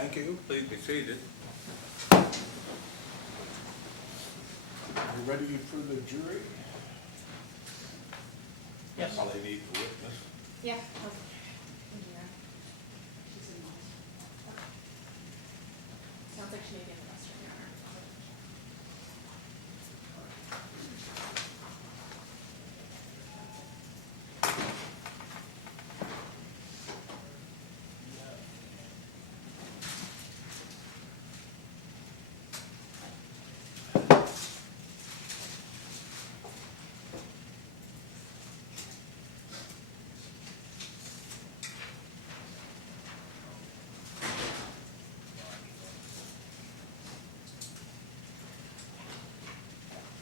Thank you. Please be seated. Are you ready for the jury? Yes. All they need to witness. Yeah. Okay. She's in mine. Okay. Sounds like she may be in the restroom, Your Honor.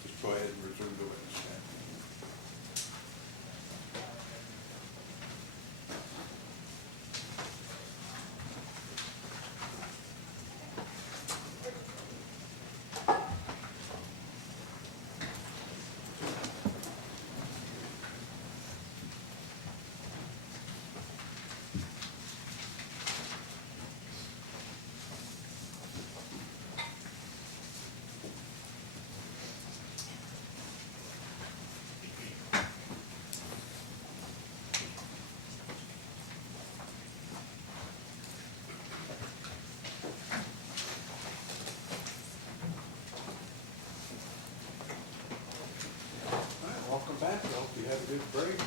Just go ahead and resume the witness stand. All right, welcome back. I hope you had a good break.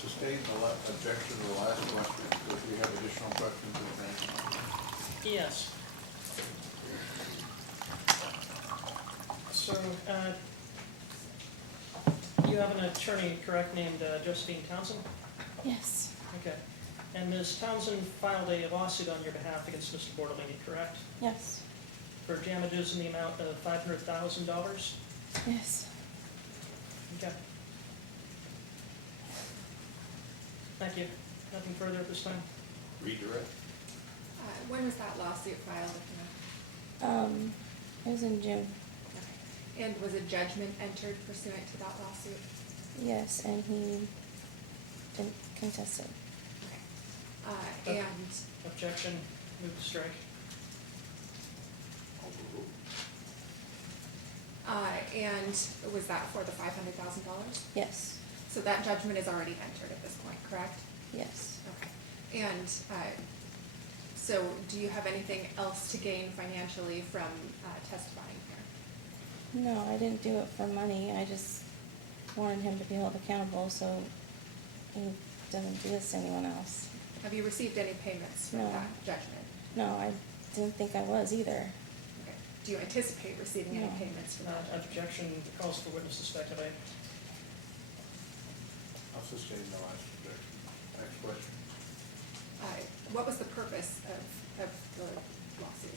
Sustain the objection to the last question. If you have additional questions, then Yes. So, you have an attorney, correct, named Josephine Townsend? Yes, Okay. And Ms. Townsend filed a lawsuit on your behalf against Mr. Bortolini, correct? yes, For damages in the amount of $500,000? yes. Okay. Thank you. Nothing further at this time? redirect. When was that lawsuit filed? If you know? It was in June. Okay. And was a judgment entered pursuant to that lawsuit? Yes, and he didn't contest it. Okay. And Objection, move to strike. Overruled. and was that for the $500,000? Yes, So that judgment is already entered at this point, correct? yes. Okay. And so do you have anything else to gain financially from testifying here? No, I didn't do it for money. I just wanted him to be held accountable so he doesn't do this to anyone else. Have you received any payments from No. that judgment? No, I didn't think I was either. Okay. Do you anticipate receiving any No. payments from that judgment? Objection calls for witness to speculate. I'll sustain the last objection. Next question. What was the purpose of the lawsuit?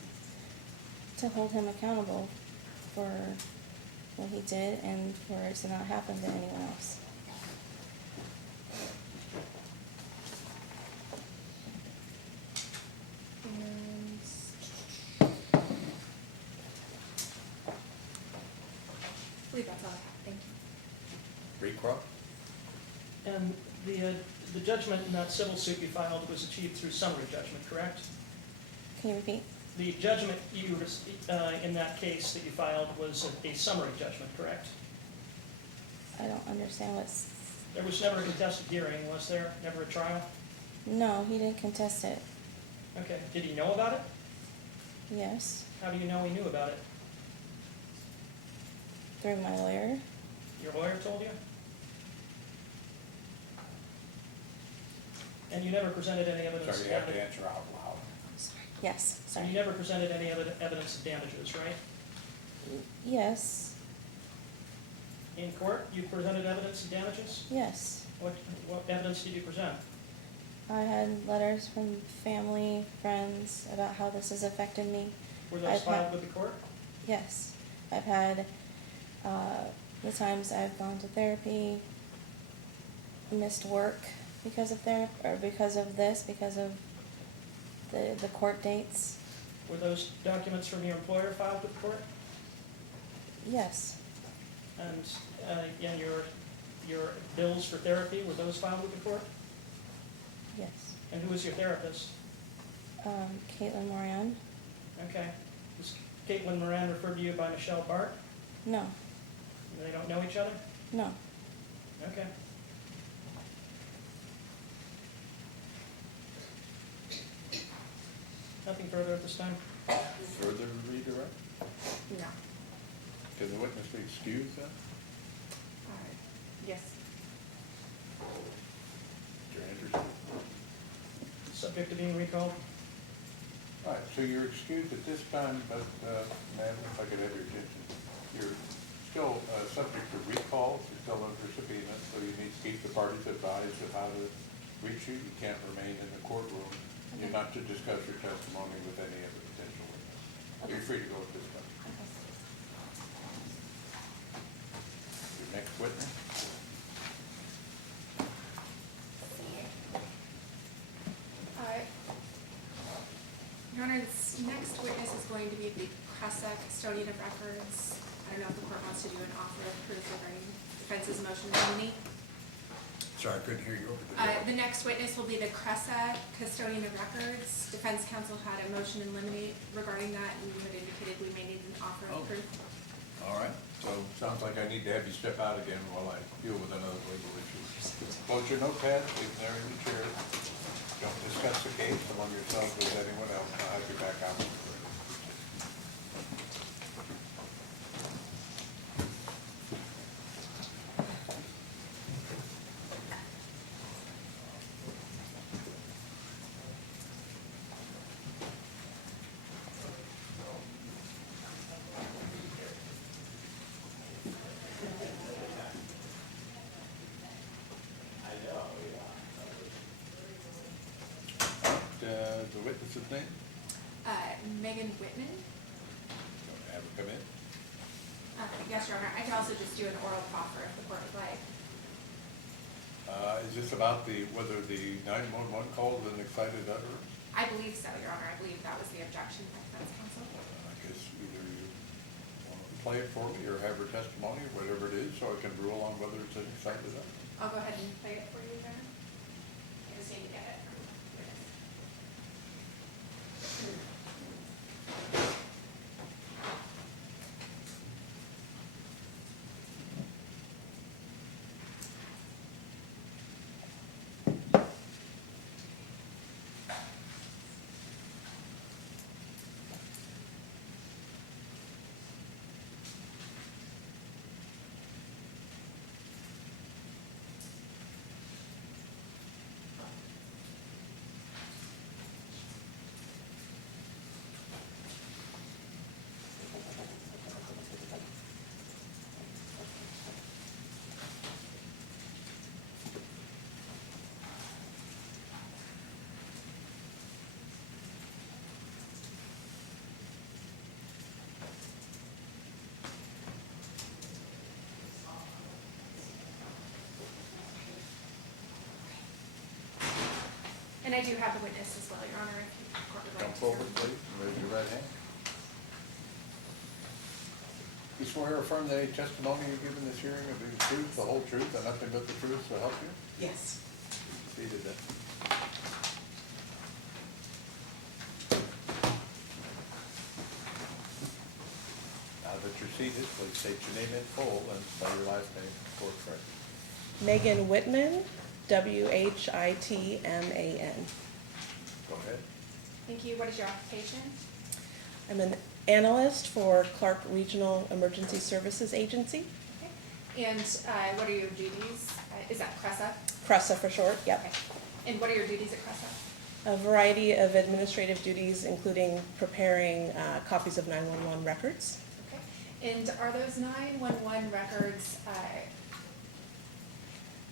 To hold him accountable for what he did and for it to not happen to anyone else. And I believe that's all I have. Thank you. Recross. And the judgment in that civil suit you filed was achieved through summary judgment, correct? Can you repeat? The judgment you, in that case that you filed was a summary judgment, correct? I don't understand what's... There was never a contested hearing, was there? Never a trial? No, he didn't contest it. Okay. Did he know about it? Yes, How do you know he knew about it? through my lawyer. Your lawyer told you? And you never presented any evidence? Sorry, you have to answer out loud. Yes, And sorry. you never presented any evidence of damages, right? Yes, In court, you presented evidence of damages? yes. What evidence did you present? I had letters from family, friends about how this has affected me. Were those I've filed had- with the court? Yes, I've had the times I've gone to therapy, missed work because of because of this, because of the court dates. Were those documents from your employer filed with the court? Yes, And your bills for therapy, were those filed with the court? yes. And who was your therapist? Caitlin Moran. Okay. Was Caitlin Moran referred to you by Michelle Bart? No, They don't know each other? no. Okay. Nothing further at this time? Further redirect? No. Can the witness be excused then? Yes. Mr. Anderson? Subject to being recalled? All right, so you're excused at this time, but, ma'am, if I could have your attention, you're still subject to recall, you're still under subpoena, so you need to keep the parties advised of how to reach you. You can't remain in the courtroom. You're not to discuss your testimony with any of the potential witnesses. You're free to go at this time. Your next witness? Your Honor, this next witness is going to be the CRESA custodian of records. I don't know if the court wants to do an offer of proof regarding defense's motion to eliminate. Sorry, I couldn't hear you over the. The next witness will be the CRESA custodian of records. Defense counsel had a motion to eliminate regarding that, and you had indicated we may need an offer of proof. All right, so sounds like I need to have you step out again while I deal with another legal issue. Close your notepad, leave them there in your chair. Don't discuss the case among yourselves with anyone else. I'll have you back out. The witness's name? Megan Whitman. Have her come in. Yes, Your Honor. I can also just do an oral proffer if the court would like. Is this about whether the 911 call was an excited utterance? I believe so, Your Honor. I believe that was the objection by defense counsel. I guess either you want to play it for me or have her testimony, whatever it is, so I can rule on whether it's an excited utterance. I'll go ahead and play it for you, Your Honor. I just need to get it from the witness. And I do have the witness as well, Your Honor, if the court would like Come to. forward, please, and raise your right hand. You swear or affirm that any testimony you give in this hearing will be the truth, the whole truth, and nothing but the truth, so help you? Yes. Seated then. Now that you're seated, please state your name in full and spell your last name for correct. Megan Whitman, Whitman. Go ahead. Thank you. What is your occupation? I'm an analyst for Clark Regional Emergency Services Agency. Okay. And what are your duties? Is that CRESA? CRESA for short, yep. Okay. And what are your duties at CRESA? A variety of administrative duties, including preparing copies of 911 records. Okay. And are those 911 records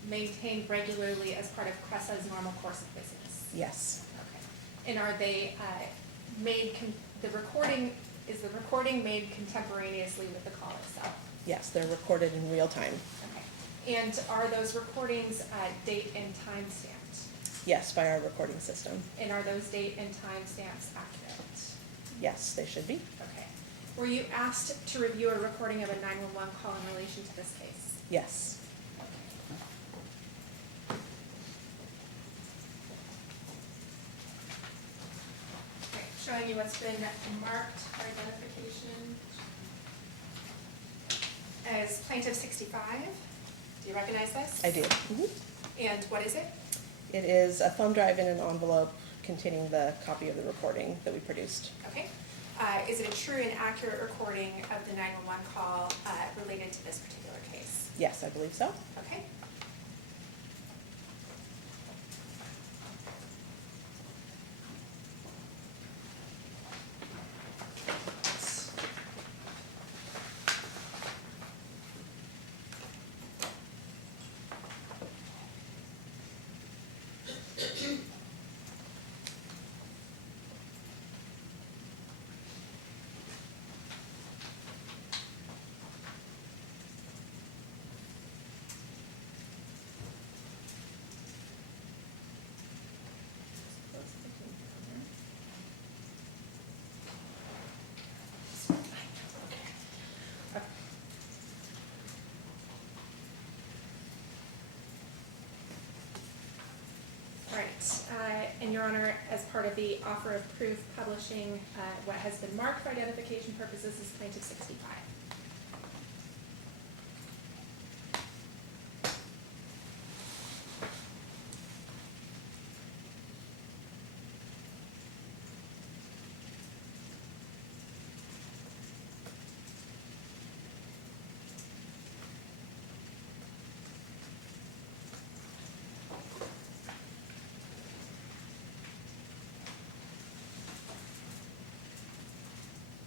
maintained regularly as part of CRESA's normal course of business? Yes. Okay. And are they is the recording made contemporaneously with the call itself? Yes, they're recorded in real time. Okay. And are those recordings date and time stamped? Yes, by our recording system. And are those date and time stamps accurate? Yes, they should be. Okay. Were you asked to review a recording of a 911 call in relation to this case? Yes. showing you what's been marked for identification as plaintiff 65. Do you recognize this? I do. Mhm. And what is it? It is a thumb drive in an envelope containing the copy of the recording that we produced. Okay. Is it a true and accurate recording of the 911 call related to this particular case? Yes, I believe so. Okay. Right, and Your Honor, as part of the offer of proof publishing, what has been marked for identification purposes is plaintiff 65.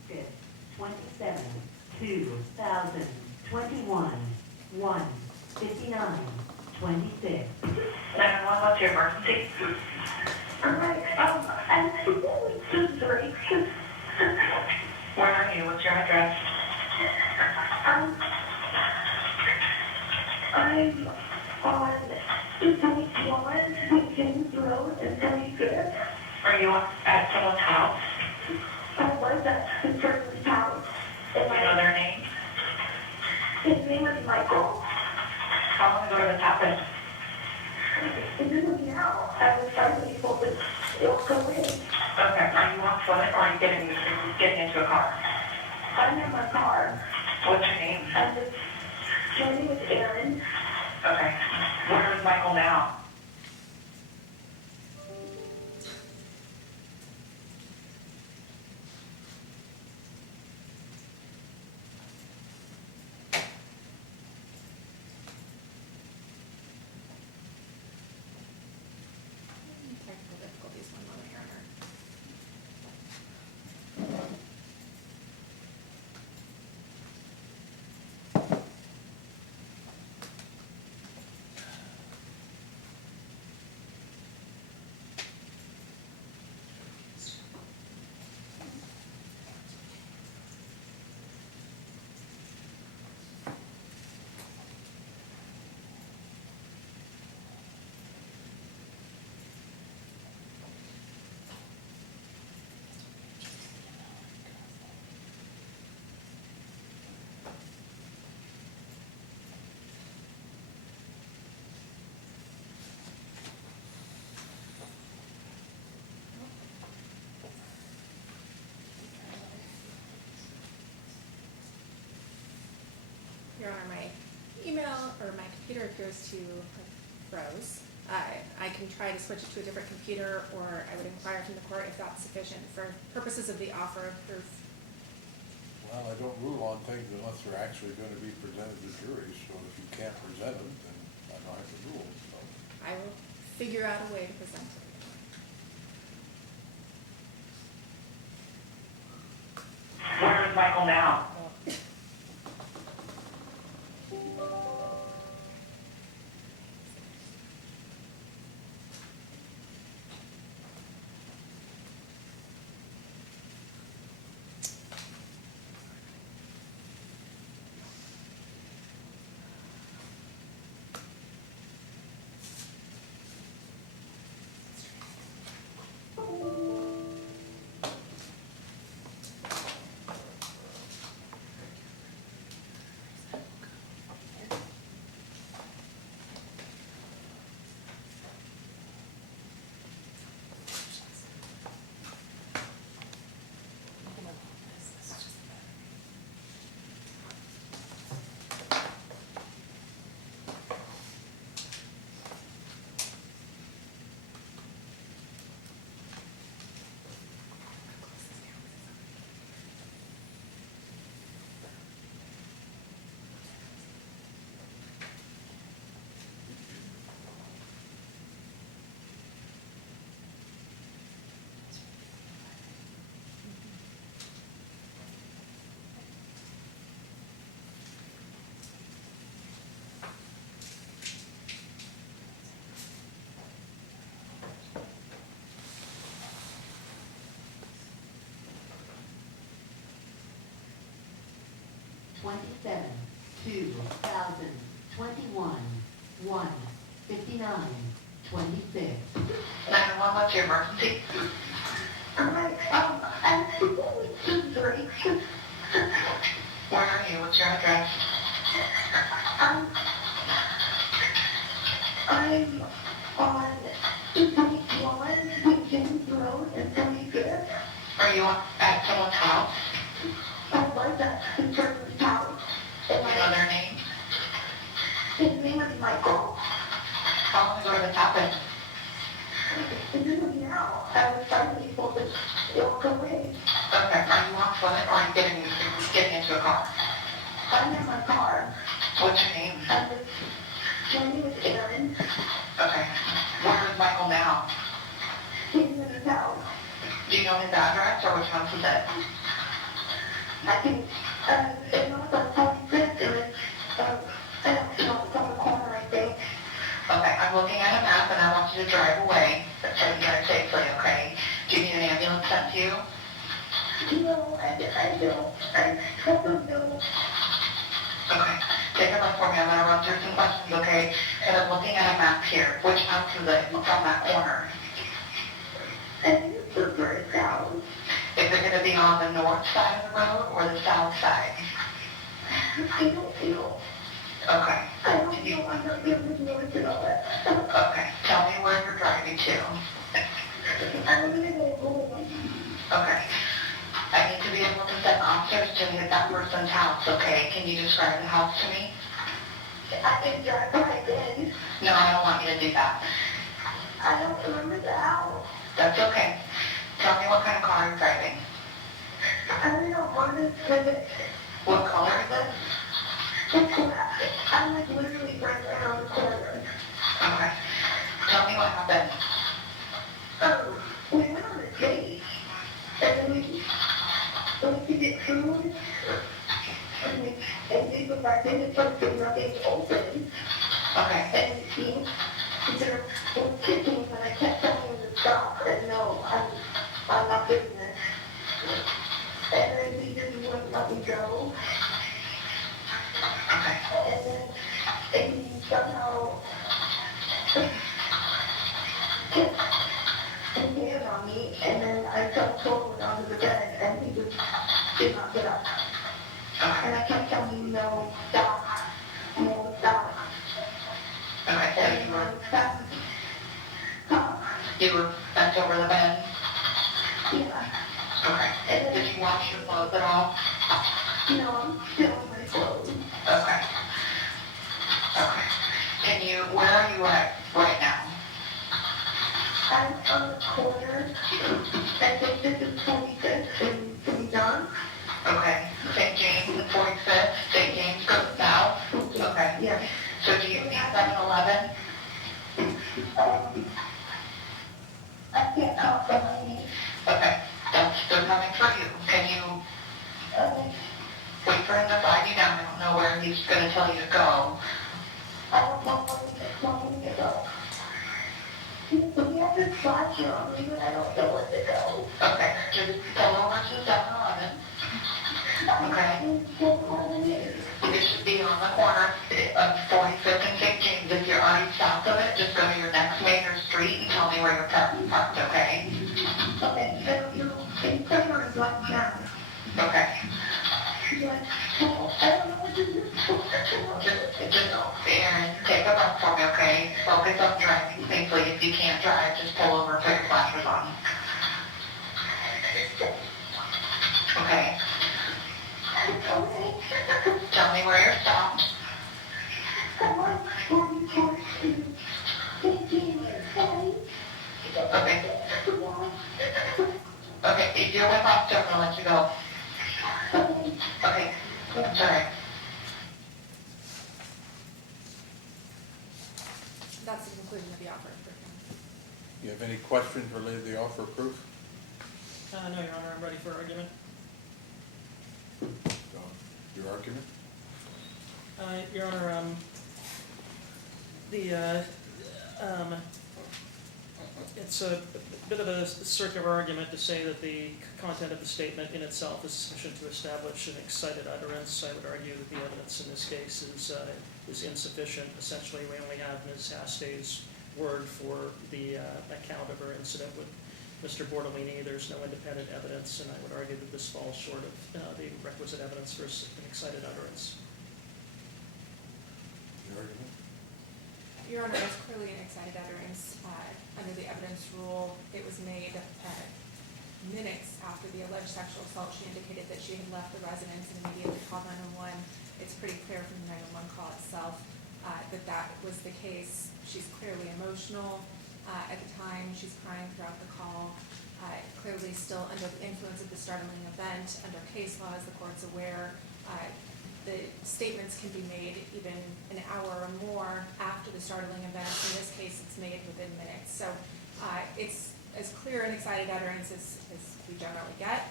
Fifth, 27, 2000, 21, 1, 59, 26. 911, what's your emergency? I'm so sorry. Where are you? What's your address? I'm on 2.1 James Road in 25th. Are you at someone's house? I was at the person's house. Do you know their name? His name is Michael. How long ago did this happen? This is now. I was trying to people to walk away. Okay, are you on foot or are you getting into a car? I'm in my car. What's your name? My name is Erin. Okay. Where is Michael now? Technical difficulties, one moment, Your Honor. Your Honor, my email or my computer appears to have froze. I can try to switch it to a different computer, or I would inquire from the court if that's sufficient for purposes of the offer of proof. Well, I don't rule on things unless they're actually going to be presented to juries, so if you can't present them, then I don't have to rule, so. I will figure out a way to present it. Where is Michael now? 27, 2021, 1:59, 26. 911, what's your emergency? I'm surgery. Where are you? What's your address? I'm on 221 James Road and 25th. Are you at someone's house? I was at the person's house. Do you know their name? His name is Michael. How long ago did this happen? This is now. I was finally able to walk away. Okay, are you on foot or are you getting into a car? I'm in my car. What's your name? My name is Aaron. Okay. Where is Michael now? He's in his house. Do you know his address or which house is it? I can, it's not on 25th, and it's, I don't know, it's on the corner, I think. Okay, I'm looking at a map and I want you to drive away so you get safely, okay? Do you need an ambulance sent to you? No, I don't. I don't know. Okay, take a look for me. I'm going to run through some questions, okay? And I'm looking at a map here. Which house is it from that corner? I think it's the first house. Is it going to be on the north side of the road or the south side? I don't know. Okay. I don't know. I'm not able to know it all that. Okay, tell me where you're driving to. I'm gonna go home. Okay. I need to be able to send officers to hit that person's house, okay? Can you describe the house to me? I can drive right in. No, I don't want you to do that. I don't remember the house. That's okay. Tell me what kind of car you're driving. I don't know what is it. What color is it? I'm like literally right around the corner. Okay. Tell me what happened. We went on a date, and then we went to get food, and we were back in the place and nothing's open. Okay. And there was kicking, and I kept telling him to stop, and no, I'm not doing this. And then he just wouldn't let me go. Okay. And he somehow hit his hand on me, and then I fell forward onto the bed, and he just did not get up. And I kept telling him, no, stop, no, stop. Okay, so And you were bent over the bed? yeah. Okay. Did you wash your clothes at all? No, I'm still in my clothes. Okay. Okay. Where are you at right now? I'm on the corner. I think this is 25th and St. John. Okay. St. James and 45th. St. James goes south? Okay. Yeah. So do you see 7-Eleven? I can't talk behind me. Okay. They're coming for you. Can you wait for him to flag you down? I don't know where he's going to tell you to go. I don't know where he's going to go. He has this flasher on me, but I don't know where to go. Okay. Just pull over to 7-Eleven. Okay. It should be on the corner of 45th and St. James. If you're already south of it, just go to your next major street and tell me where your car is parked, okay? Okay, so it's pretty much like now. Okay. But, I don't know what to do. Just, Aaron, take a breath for me, okay? Focus on driving safely. If you can't drive, just pull over and put your flashers on. Okay. Okay. Tell me where you're stopped. I'm on 44th Street. Okay. Okay, if you're with officer, I'm gonna let you go. Okay. Sorry. That's the conclusion of the offer of proof. You have any questions related to the offer of proof? No, Your Honor, I'm ready for argument. Your argument? Your Honor, It's a bit of a circular argument to say that the content of the statement in itself is sufficient to establish an excited utterance. I would argue that the evidence in this case is insufficient. Essentially, we only have Ms. Hastay's word for the account of her incident with Mr. Bortolini. There's no independent evidence, and I would argue that this falls short of the requisite evidence for an excited utterance. The argument? Your Honor, it's clearly an excited utterance. Under the evidence rule, it was made minutes after the alleged sexual assault. She indicated that she had left the residence and immediately called 911. It's pretty clear from the 911 call itself that was the case. She's clearly emotional at the time. She's crying throughout the call. Clearly still under the influence of the startling event. Under case law, as the court's aware, the statements can be made even an hour or more after the startling event. In this case, it's made within minutes. So it's as clear an excited utterance as we generally get.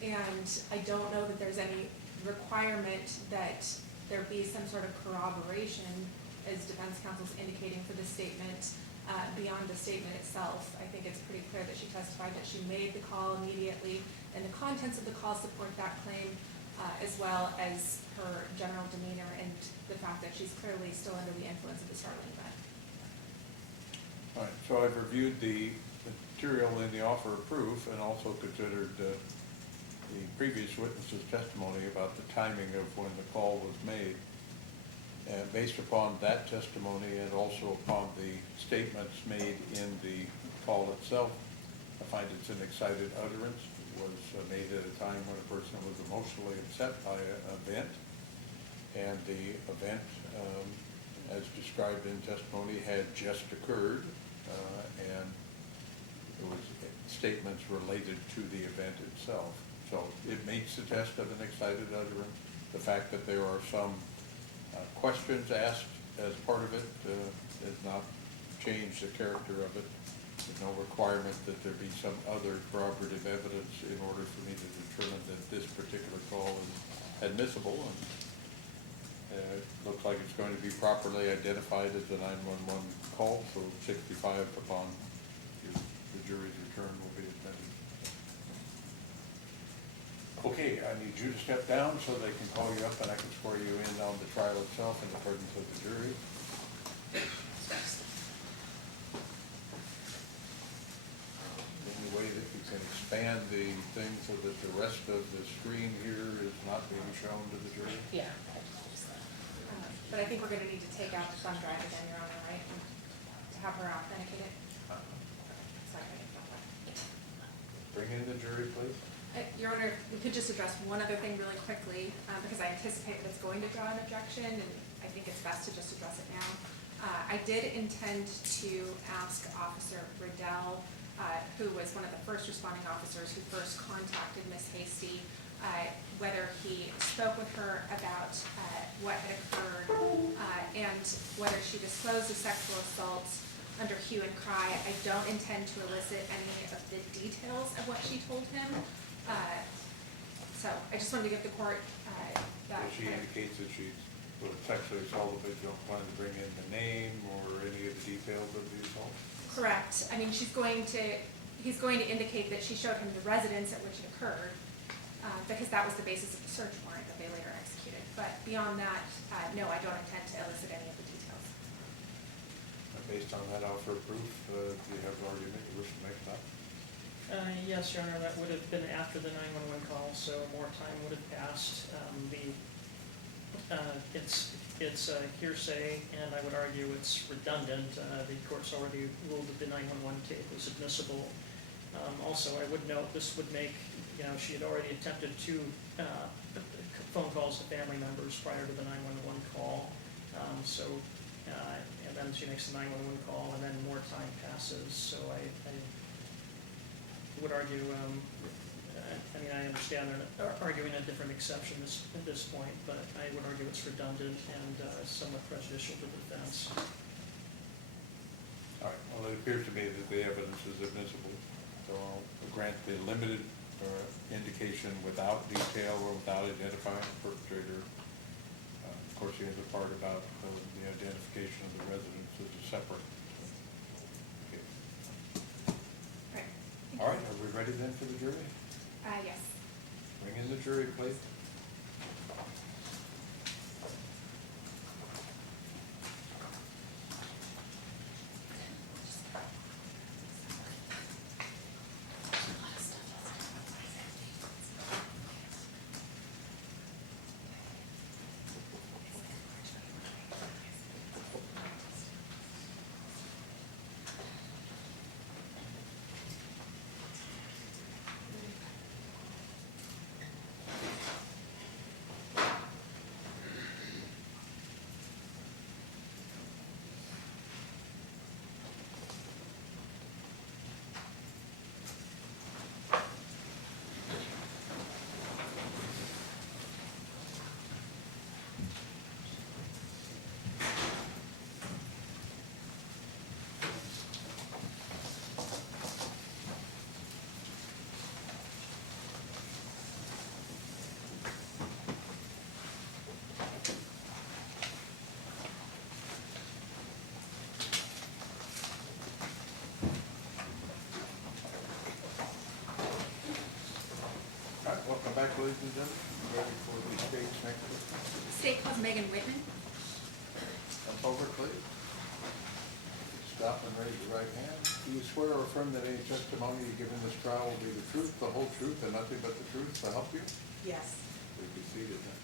And I don't know that there's any requirement that there be some sort of corroboration, as defense counsel's indicating, for the statement beyond the statement itself. I think it's pretty clear that she testified that she made the call immediately, and the contents of the call support that claim, as well as her general demeanor and the fact that she's clearly still under the influence of the startling event. All right, so I've reviewed the material in the offer of proof and also considered the previous witness's testimony about the timing of when the call was made. And based upon that testimony and also upon the statements made in the call itself, I find it's an excited utterance. It was made at a time when a person was emotionally upset by an event, and the event, as described in testimony, had just occurred, and it was statements related to the event itself. So it meets the test of an excited utterance. The fact that there are some questions asked as part of it does not change the character of it. There's no requirement that there be some other corroborative evidence in order for me to determine that this particular call is admissible. And it looks like it's going to be properly identified as a 911 call, so 65 upon the jury's return will be admitted. Okay, I need you to step down so they can call you up and I can swear you in on the trial itself in the presence of the jury. Any way that you can expand the thing so that the rest of the screen here is not being shown to the jury? Yeah. But I think we're going to need to take out the thumb drive again, Your Honor, right? And to have her authenticate it. Sorry, I didn't know that. Bring in the jury, please. Your Honor, we could just address one other thing really quickly, because I anticipate that it's going to draw an objection, and I think it's best to just address it now. I did intend to ask Officer Riddell, who was one of the first responding officers who first contacted Ms. Hasty, whether he spoke with her about what had occurred and whether she disclosed the sexual assaults under hue and cry. I don't intend to elicit any of the details of what she told him. So I just wanted to give the court that. She indicates that she's sexually assaulted, but you don't plan to bring in the name or any of the details of the assault? Correct. I mean, he's going to indicate that she showed him the residence at which it occurred, because that was the basis of the search warrant that they later executed. But beyond that, no, I don't intend to elicit any of the details. Based on that offer of proof, do you have an argument you wish to make about? Yes, Your Honor, that would have been after the 911 call, so more time would have passed. It's hearsay, and I would argue it's redundant. The court's already ruled that the 911 tape was admissible. Also, I would note this would make, she had already attempted 2 phone calls to family members prior to the 911 call. And then she makes the 911 call, and then more time passes. So I would argue, I understand they're arguing a different exception at this point, but I would argue it's redundant and somewhat prejudicial to the defense. All right, well, it appears to me that the evidence is admissible, so I'll grant the limited indication without detail or without identifying the perpetrator. Of course, the other part about the identification of the residence is a separate. Okay. All right, are we ready then for the jury? Yes. Bring in the jury, please. All right, welcome back, ladies and gentlemen. Ready for the state's next witness? State calls Megan Whitman. Come forward, please. Stop and raise your right hand. Do you swear or affirm that any testimony you give in this trial will be the truth, the whole truth, and nothing but the truth to help you? Yes. Please be seated then.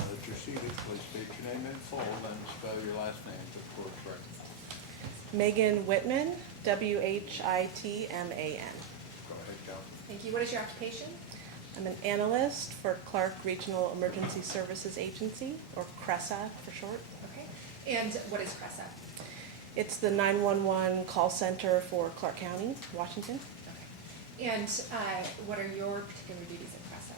Now that you're seated, please state your name in full and spell your last name to the court's record. Megan Whitman, Whitman. Go ahead, Counsel. Thank you. What is your occupation? I'm an analyst for Clark Regional Emergency Services Agency, or CRESA for short. Okay. And what is CRESA? It's the 911 call center for Clark County, Washington. Okay. And what are your particular duties at CRESA?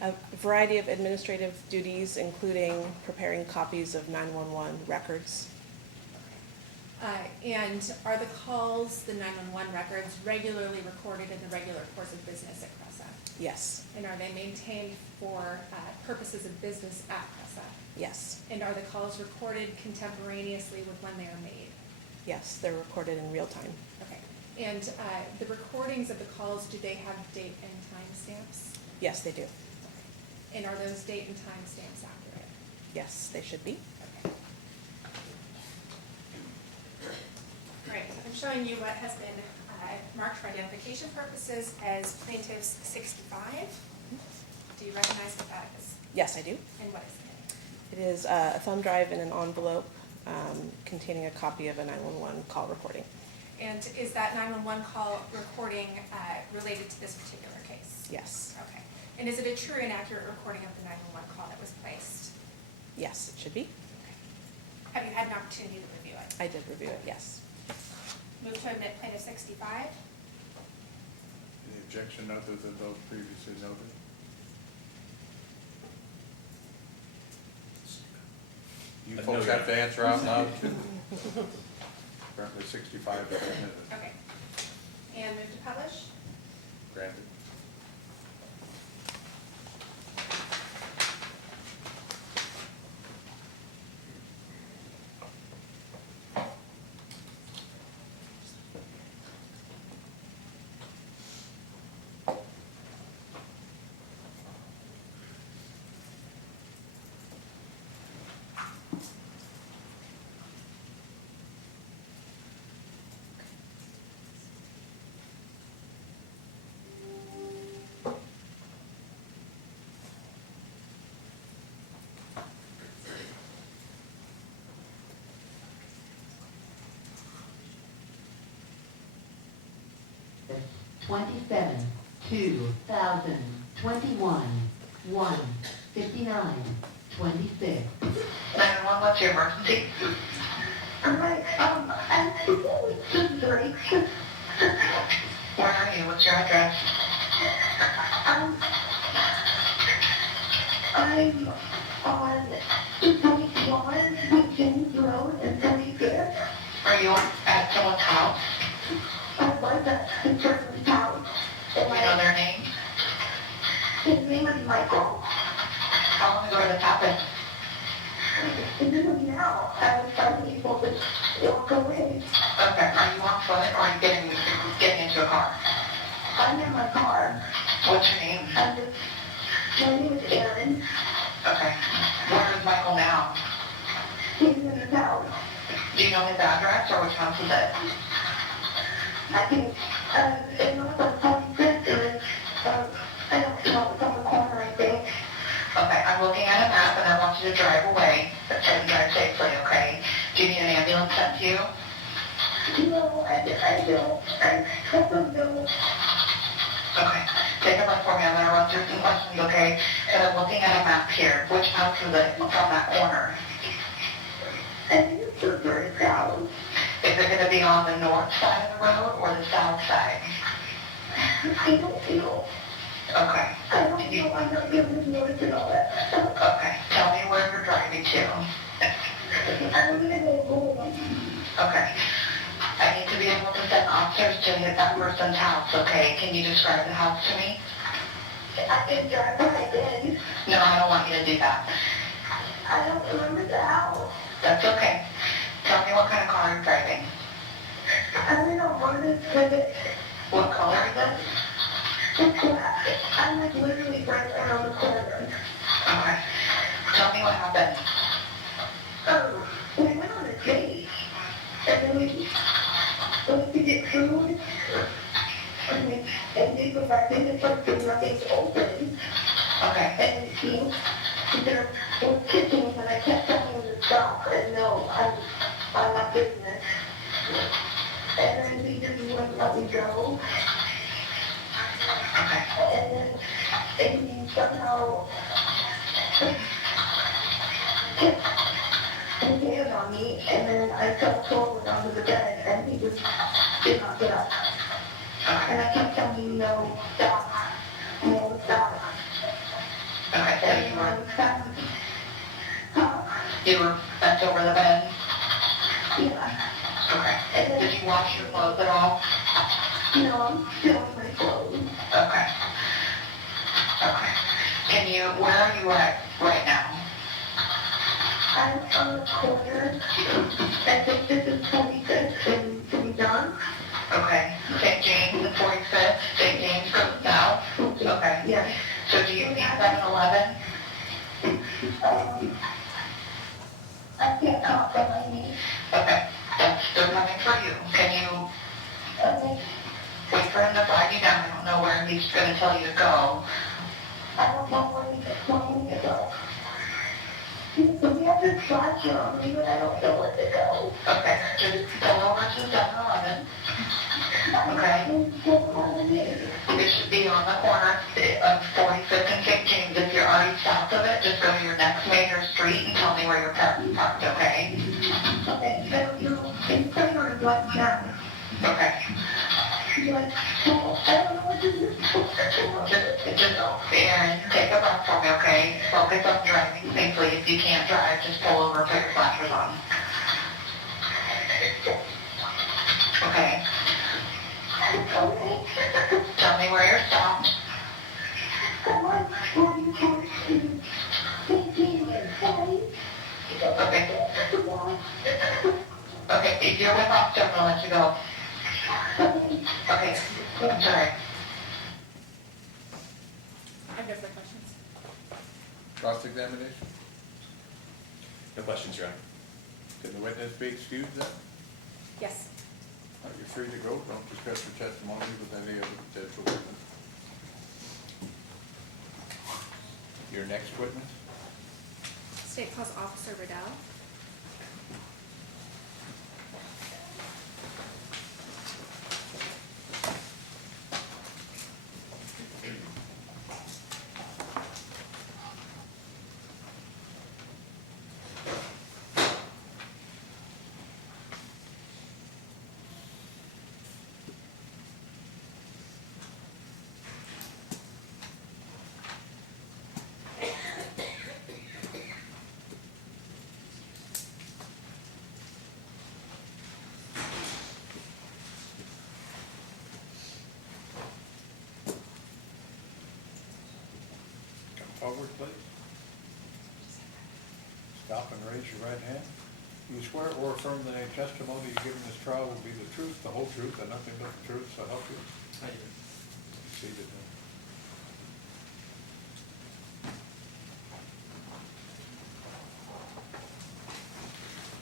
A variety of administrative duties, including preparing copies of 911 records. And are the calls, the 911 records, regularly recorded in the regular course of business at CRESA? Yes. And are they maintained for purposes of business at CRESA? Yes. And are the calls recorded contemporaneously with when they are made? Yes, they're recorded in real time. Okay. And the recordings of the calls, do they have date and time stamps? Yes, they do. Okay. And are those date and time stamps accurate? Yes, they should be. Okay. All right, I'm showing you what has been marked for identification purposes as plaintiff's 65. Do you recognize what that is? Yes, I do. And what is it? It is a thumb drive in an envelope containing a copy of a 911 call recording. And is that 911 call recording related to this particular case? Yes. Okay. And is it a true and accurate recording of the 911 call that was placed? Yes, it should be. Okay. Have you had an opportunity to review it? I did review it, yes. Move to admit plaintiff 65. Any objection other than those previously noted? You folks have to answer out loud too. Apparently 65 is admitted. Okay. And move to publish. Granted. $27,000, 2021, 159, 26. 911, what's your emergency? I'm sorry. Where are you? What's your address? I'm on 241 with James Road and 35th. Are you at someone's house? I was at the person's house. Do you know their name? His name is Michael. How long ago did this happen? Now, I was trying to people to walk away. Okay, are you on foot or are you getting into a car? I'm in my car. What's your name? My name is Aaron. Okay. Where is Michael now? He's in his house. Do you know his address or which house is it? I think, it's not the phone center. I don't know, it's on the corner, I think. Okay, I'm looking at a map and I want you to drive away and drive safely, okay? Do you need an ambulance sent to you? No, I don't. I don't know. Okay, take a breath for me. I'm going to run through some questions, okay? And I'm looking at a map here. Which house is it from that corner? I think it's the very house. Is it going to be on the north side of the road or the south side? I don't know. Okay. I don't know. I'm not giving him notice and all that stuff. Okay, tell me where you're driving to. I'm gonna go home. Okay. I need to be able to send officers to hit that person's house, okay? Can you describe the house to me? I can drive right in. No, I don't want you to do that. I don't remember the house. That's okay. Tell me what kind of car you're driving. I'm in a Honda Civic. What color is it? It's black. I'm like literally right around the corner. Okay. Tell me what happened. We went on a date. And then we went to get food. And we go back in the front and nothing's open. Okay. And there was kitchens and I kept telling him to stop. And no, I'm not business. And then he just wouldn't let me go. Okay. And he somehow his hand on me, and then I fell forward onto the bed, and he just did not get up. And I kept telling him, no, stop, no, stop. Okay, so And I was fast. you were bent over the bed? Yeah. Okay. Did you wash your clothes at all? No, I'm still in my clothes. Okay. Okay. Where are you at right now? I'm on the corner. I think this is 25th and to be done. Okay. St. James and 45th. St. James goes south? Okay. Yes. So do you see 7-Eleven? I can't talk behind me. Okay. They're coming for you. Can you Okay. wait for him to flag you down? I don't know where he's going to tell you to go. I don't know where he's going to go. We have this flasher on me, but I don't know where to go. Okay. Just pull over to 7-Eleven. Okay. It should be on the corner of 45th and St. James. If you're already south of it, just go to your next major street and tell me where your car is parked, okay? Okay, I don't know. It's pretty on a black now. Okay. But, I don't know what to do. Just, Aaron, take a breath for me, okay? Focus on driving safely. If you can't drive, just pull over and put your flashers on. Okay. Okay. Tell me where you're stopped. Come on, what you want to Okay. Okay, if you're with officer, I'm gonna let you go. Okay. I'm sorry. I have no further questions. Cross-examination? No questions, Your Honor. Can the witness be excused then? Yes. All right, you're free to go. Don't discuss your testimony with any other potential witness. Your next witness? State Clause Officer Riddell. Come forward, please. Stop and raise your right hand. Do you swear or affirm that any testimony you give in this trial will be the truth, the whole truth, and nothing but the truth, so help you? I do. Seated.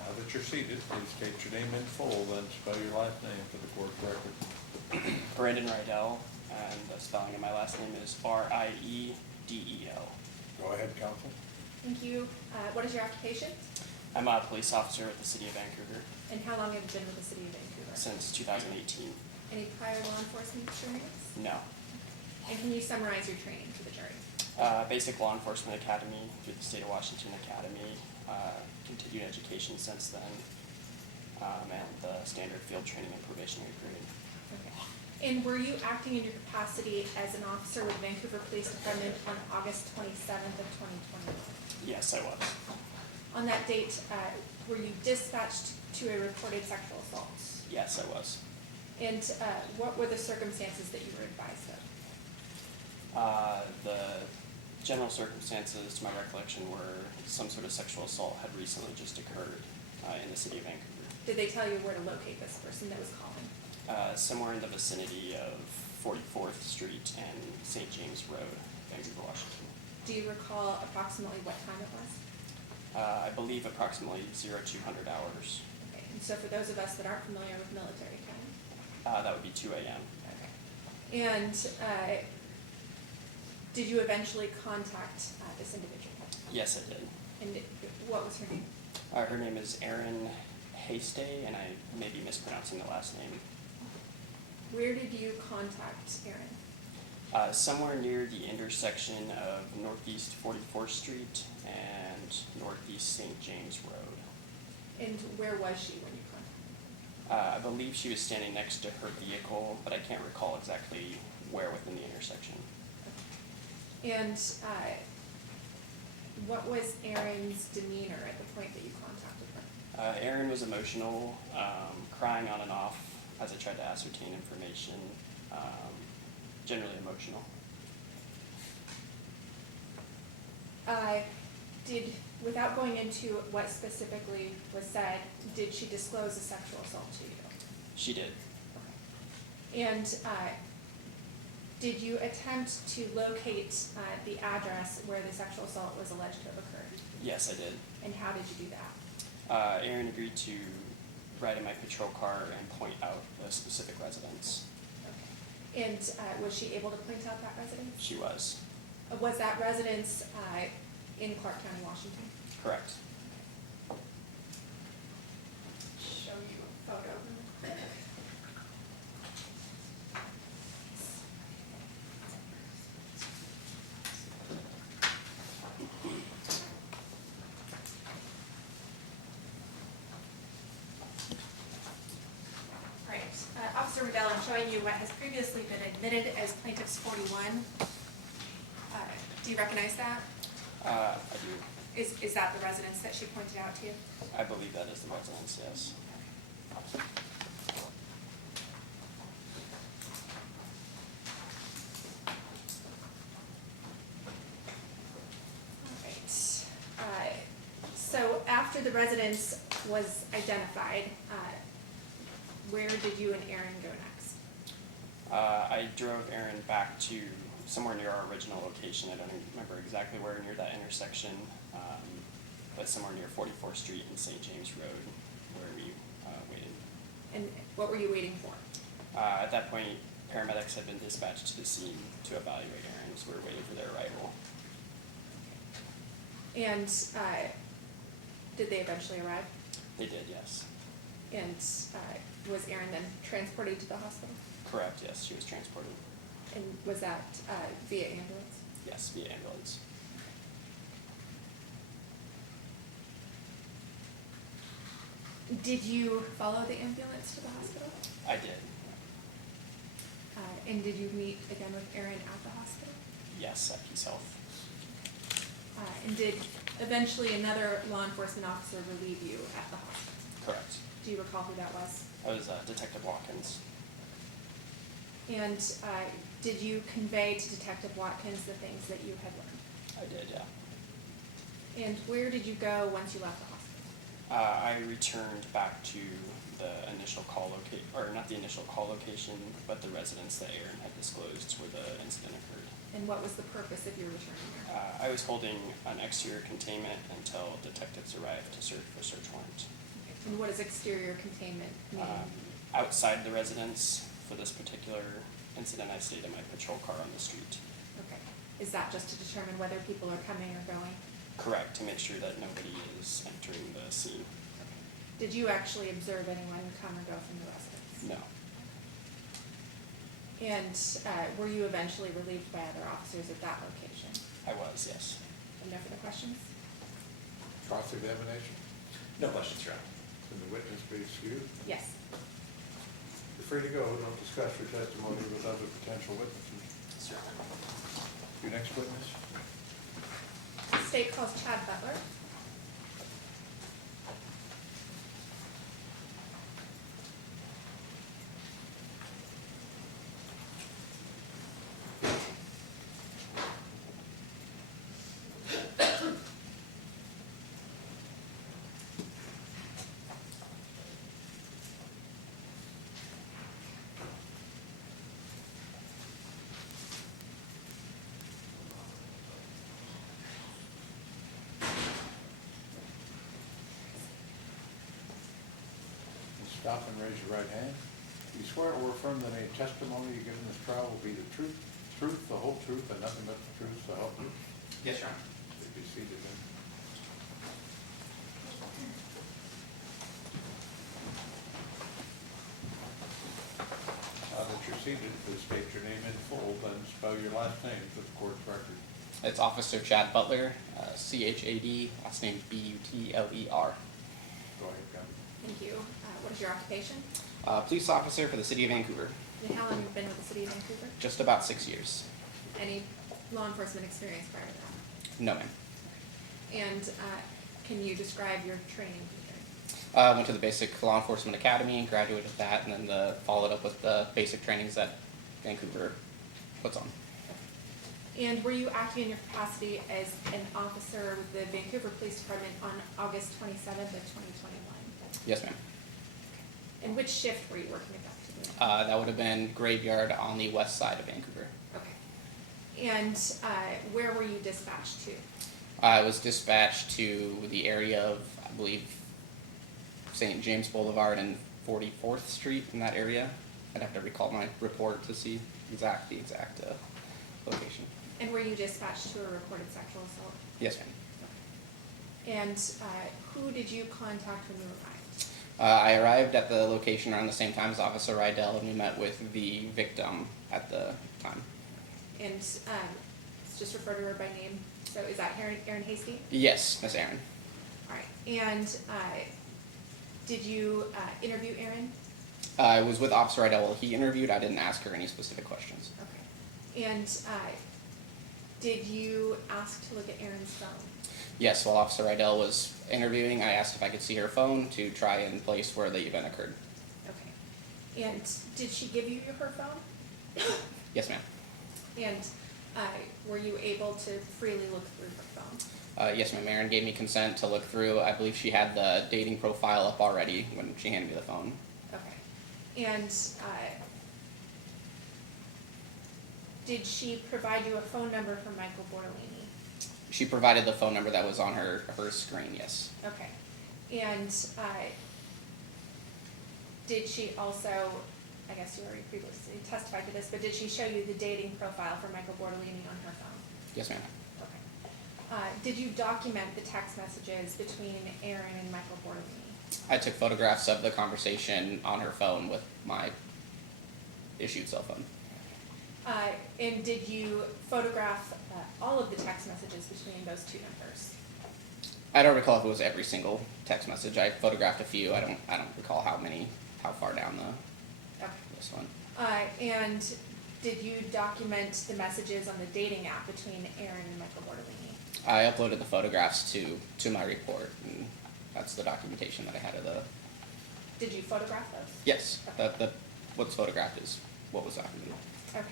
Now that you're seated, please state your name in full, then spell your last name for the court's record. Brandon Rydell, and the spelling of my last name is Riedel. Go ahead, counsel. Thank you. What is your occupation? I'm a police officer with the City of Vancouver And how long have you been with the city of Vancouver? since 2018. Any prior law enforcement experience? No. And can you summarize your training for the jury? Basic Law Enforcement Academy through the State of Washington Academy, continued education since then, and the standard field training and probationary period. Okay. And were you acting in your capacity as an officer with Vancouver Police Department on August 27th of 2021? Yes, I was. On that date, were you dispatched to a reported sexual assault? Yes, I was. And what were the circumstances that you were advised of? The general circumstances, to my recollection, were some sort of sexual assault had recently just occurred in the City of Vancouver. Did they tell you where to locate this person that was calling? Somewhere in the vicinity of 44th Street and St. James Road, Vancouver, Washington. Do you recall approximately what time it was? I believe approximately 0200 hours. Okay. And so for those of us that aren't familiar with military time. That would be 2 a.m. Okay. And did you eventually contact this individual? Yes, I did. And what was her name? Her name is Erin Haystay, and I may be mispronouncing the last name. Where did you contact Erin? Somewhere near the intersection of Northeast 44th Street and Northeast St. James Road. And where was she when you contacted her? I believe she was standing next to her vehicle, but I can't recall exactly where within the intersection. And what was Erin's demeanor at the point that you contacted her? Erin was emotional, crying on and off as I tried to ascertain information, generally emotional. Without going into what specifically was said, did she disclose a sexual assault to you? She did. Okay. And did you attempt to locate the address where the sexual assault was alleged to have occurred? Yes, I did. And how did you do that? Erin agreed to ride in my patrol car and point out the specific residence. Okay. And was she able to point out that residence? She was. Was that residence in Clark County, Washington? Correct. Show you a photo really quick. Right, Officer Riddell, I'm showing you what has previously been admitted as Plaintiff's 41. Do you recognize that? I do. Is that the residence that she pointed out to you? I believe that is the residence, yes. All right. So after the residence was identified, where did you and Erin go next? I drove Erin back to somewhere near our original location. I don't remember exactly where near that intersection, but somewhere near 44th Street and St. James Road where we waited. And what were you waiting for? At that point, paramedics had been dispatched to the scene to evaluate Erin, so we were waiting for their arrival. And did they eventually arrive? They did, yes. And was Erin then transported to the hospital? Correct, yes, she was transported. And was that via ambulance? Yes, via ambulance. Did you follow the ambulance to the hospital? I did. And did you meet again with Erin at the hospital? Yes, at Peace Health. And did eventually another law enforcement officer relieve you at the hospital? Correct. Do you recall who that was? That was Detective Watkins. And did you convey to Detective Watkins the things that you had learned? I did, yeah. And where did you go once you left the hospital? I returned back to the initial call not the initial call location, but the residence that Aaron had disclosed where the incident occurred. And what was the purpose of your returning there? I was holding an exterior containment until detectives arrived to search for search warrant. And what does exterior containment mean? Outside the residence for this particular incident, I stayed in my patrol car on the street. Okay. Is that just to determine whether people are coming or going? Correct, to make sure that nobody is entering the scene. Okay. Did you actually observe anyone come or go from the residence? No. And were you eventually relieved by other officers at that location? I was, yes. And no further questions? Cross-examination? No questions, Your Honor. Can the witness be excused? Yes. You're free to go. Don't discuss your testimony with other potential witnesses. Sir. Your next witness? State calls Chad Butler. Stop and raise your right hand. Do you swear or affirm that any testimony you give in this trial will be the truth, the whole truth, and nothing but the truth, so help you? Yes, Your Honor. Please be seated then. Now that you're seated, please state your name in full, then spell your last name for the court's record. It's Officer Chad Butler, C-H-A-D, last name B-U-T-L-E-R. Go ahead, Gavin. Thank you. What is your occupation? Police officer for the City of Vancouver. And how long have you been with the City of Vancouver? Just about 6 years. Any law enforcement experience prior to that? No, ma'am. And can you describe your training here? Went to the basic law enforcement academy, graduated that, and then followed up with the basic trainings that Vancouver puts on. And were you acting in your capacity as an officer with the Vancouver Police Department on August 27th of 2021? Yes, ma'am. And which shift were you working effectively? That would have been graveyard on the west side of Vancouver. Okay. And where were you dispatched to? I was dispatched to the area of, I believe, St. James Boulevard and 44th Street, in that area. I'd have to recall my report to see the exact location. And were you dispatched to a reported sexual assault? Yes, ma'am. And who did you contact when you arrived? I arrived at the location around the same time as Officer Rydell, and we met with the victim at the time. And let's just refer to her by name. So is that Erin Hasty? Yes, Miss Aaron. All right. And did you interview Erin? I was with Officer Rydell while he interviewed. I didn't ask her any specific questions. Okay. And did you ask to look at Erin's phone? Yes, while Officer Rydell was interviewing, I asked if I could see her phone to try and place where the event occurred. Okay. And did she give you her phone? Yes, ma'am. And were you able to freely look through her phone? Yes, ma'am. Aaron gave me consent to look through. I believe she had the dating profile up already when she handed me the phone. Okay. And did she provide you a phone number for Michael Bortolini? She provided the phone number that was on her screen, yes. Okay. And did she also, I guess you already previously testified to this, but did she show you the dating profile for Michael Bortolini on her phone? Yes, ma'am. Okay. Did you document the text messages between Aaron and Michael Bortolini? I took photographs of the conversation on her phone with my issued cell phone. And did you photograph all of the text messages between those two numbers? I don't recall if it was every single text message. I photographed a few. I don't recall how far down this one. And did you document the messages on the dating app between Aaron and Michael Bortolini? I uploaded the photographs to my report, and that's the documentation that I had of the. Did you photograph those? Yes, Okay. what's photographed is what was documented. Okay.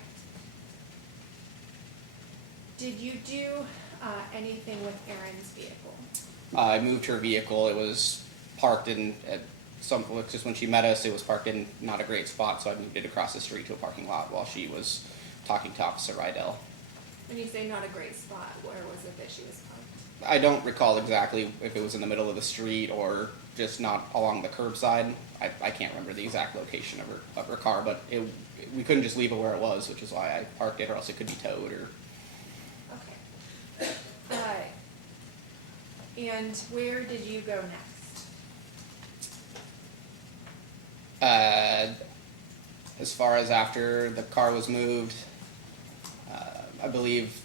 Did you do anything with Erin's vehicle? I moved her vehicle. It was parked in at some, just when she met us, it was parked in not a great spot, so I moved it across the street to a parking lot while she was talking to Officer Rydell. When you say not a great spot, where was it that she was parked? I don't recall exactly if it was in the middle of the street or just not along the curbside. I can't remember the exact location of her car, but we couldn't just leave it where it was, which is why I parked it, or else it could be towed or. Okay. And where did you go next? As far as after the car was moved, I believe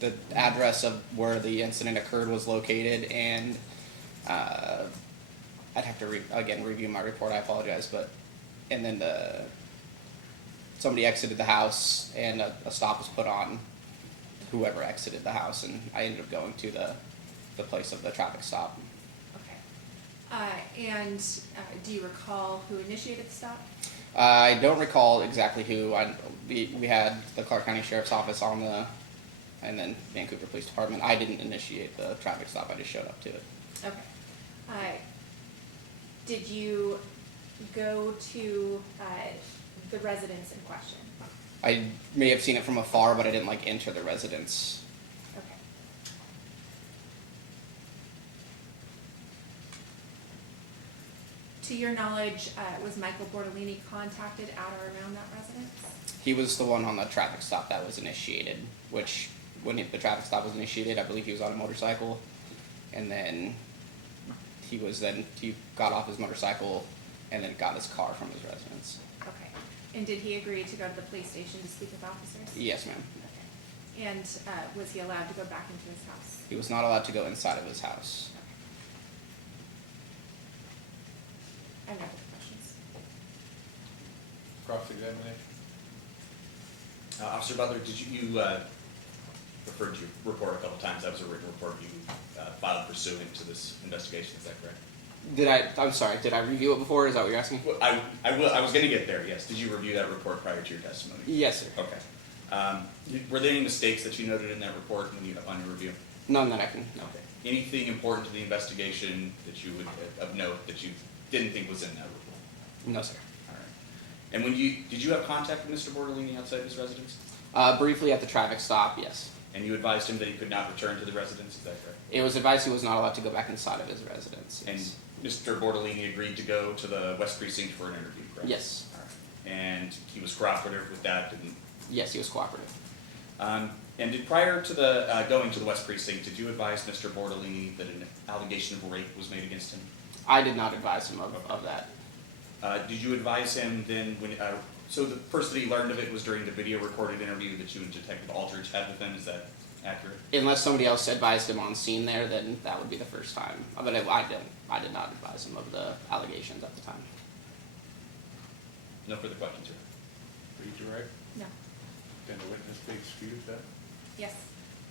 the address of where the incident occurred was located, and I'd have to review my report. I apologize, and then somebody exited the house, and a stop was put on whoever exited the house, and I ended up going to the place of the traffic stop. Okay. And do you recall who initiated the stop? I don't recall exactly who. We had the Clark County Sheriff's Office and then Vancouver Police Department. I didn't initiate the traffic stop. I just showed up to it. Okay. Did you go to the residence in question? I may have seen it from afar, but I didn't enter the residence. Okay. To your knowledge, was Michael Bortolini contacted at or around that residence? He was the one on the traffic stop that was initiated, which when the traffic stop was initiated, I believe he was on a motorcycle, and then he got off his motorcycle and then got his car from his residence. Okay. And did he agree to go to the police station to speak with officers? Yes, ma'am. Okay. And was he allowed to go back into his house? He was not allowed to go inside of his house. I have no other questions. Cross-examination? Officer Butler, did you referred to your report a couple times? That was a written report you filed pursuant to this investigation. Is that correct? I'm sorry, did I review it before? Is that what you're asking? Well, I was going to get there, yes. Did you review that report prior to your testimony? Yes, sir. Okay. Were there any mistakes that you noted in that report upon your review? None that I can. No. Okay. Anything important to the investigation that you would of note that you didn't think was in that report? No, sir. All right. And did you have contact with Mr. Bortolini outside his residence? Briefly at the traffic stop, yes. And you advised him that he could not return to the residence, is that correct? It was advised he was not allowed to go back inside of his residence. Yes. And Mr. Bortolini agreed to go to the West Precinct for an interview, correct? Yes. All right. And he was cooperative with that? Yes, he was cooperative. And prior to the going to the West Precinct, did you advise Mr. Bortolini that an allegation of rape was made against him? I did not advise him of that. Did you advise him then when, so the first that he learned of it was during the video recorded interview that you and Detective Aldridge had with him, is that accurate? Unless somebody else advised him on scene there, then that would be the first time. But I did not advise him of the allegations at the time. No further questions, sir. Read your right? No. Can the witness be excused then? Yes.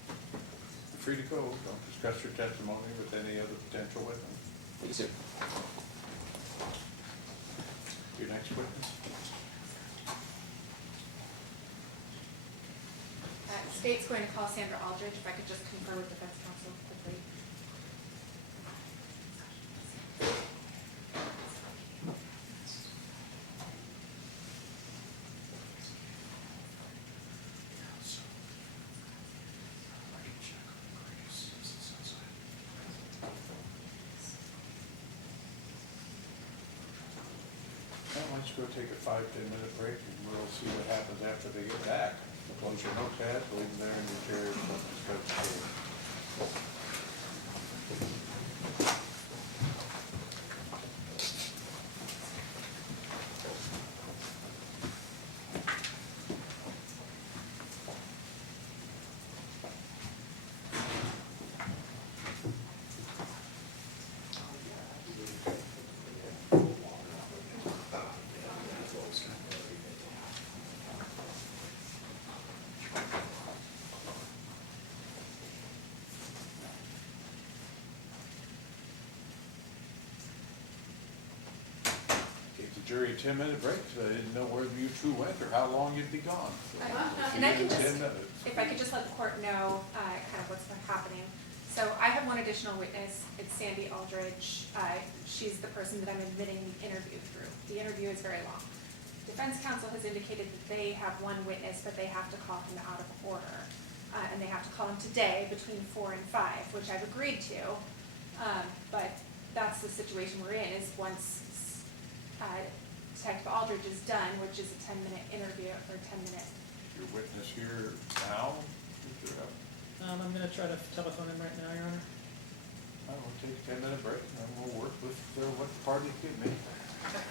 You're free to go. Don't discuss your testimony with any other potential witness. Thank you, sir. Your next witness? State's going to call Sandra Aldridge. If I could just confer with defense counsel quickly. Well, why don't you go take a 5-10 minute break and we'll see what happens after they get back. Close your notepads, leave them there in your chairs, don't discuss the case. jury a 10-minute break, so I didn't know where you two went or how long you'd be gone. So we'll see And I you in can 10 just, minutes. if I could just let the court know, kind of what's been happening. So I have one additional witness, it's Sandy Aldridge. She's the person that I'm admitting the interview through. The interview is very long. Defense counsel has indicated that they have one witness, but they have to call him out of order. And they have to call him today between 4 and 5, which I've agreed to. But that's the situation we're in, is once Detective Aldridge is done, which is a 10-minute interview, or 10-minute. Your witness here now? I'm gonna try to telephone him right now, Your Honor. We'll take a 10-minute break and then we'll work with what the parties give me. Okay.